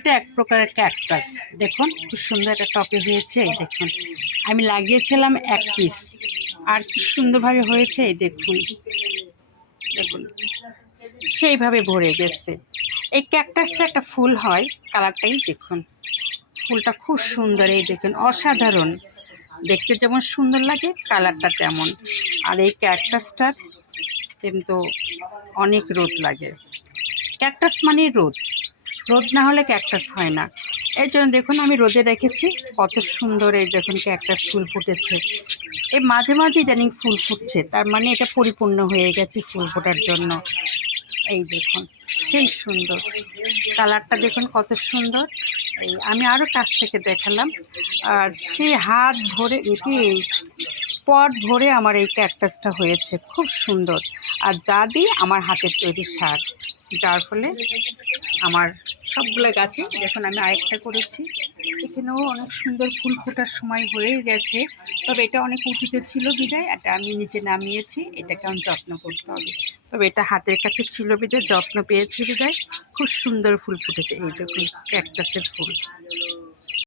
এটা এক প্রকারের ক্যাকটাস। দেখুন খুব সুন্দর একটা টপে হয়েছে। এই দেখুন আমি লাগিয়েছিলাম এক পিস, আর কি সুন্দরভাবে হয়েছে। এই দেখুন দেখুন সেইভাবে ভরে গেছে। এই ক্যাকটাসটা একটা ফুল হয়, কালারটাই দেখুন, ফুলটা খুব সুন্দর। এই দেখুন অসাধারণ, দেখতে যেমন সুন্দর লাগে কালারটা তেমন। আর এই ক্যাকটাসটার কিন্তু অনেক রোদ লাগে। ক্যাকটাস মানে রোদ, রোদ না হলে ক্যাকটাস হয় না। এই জন্য দেখুন আমি রোদে রেখেছি, কত সুন্দর। এই দেখুন ক্যাকটাস ফুল ফুটেছে। এই মাঝে মাঝে ইদানিং ফুল ফুটছে, তার মানে এটা পরিপূর্ণ হয়ে গেছে ফুল ফোটার জন্য। এই দেখুন সেই সুন্দর কালারটা, দেখুন কত সুন্দর। এই আমি আরও কাছ থেকে দেখালাম। আর সেই হাত ভরে কি পট ভরে আমার এই ক্যাকটাসটা হয়েছে, খুব সুন্দর। আর যা দিই আমার হাতের তৈরি সার, যার ফলে আমার সবগুলো গাছে দেখুন আমি আরেকটা করেছি, এখানেও অনেক সুন্দর ফুল ফোটার সময় হয়ে গেছে। তবে এটা অনেক উঁচুতে ছিল বিদায় এটা আমি নিচে নামিয়েছি। এটাকে আমি যত্ন করতে হবে, তবে এটা হাতের কাছে ছিল বিদায় যত্ন পেয়েছি বিদায় খুব সুন্দর ফুল ফুটেছে। এই দেখুন ক্যাকটাসের ফুল।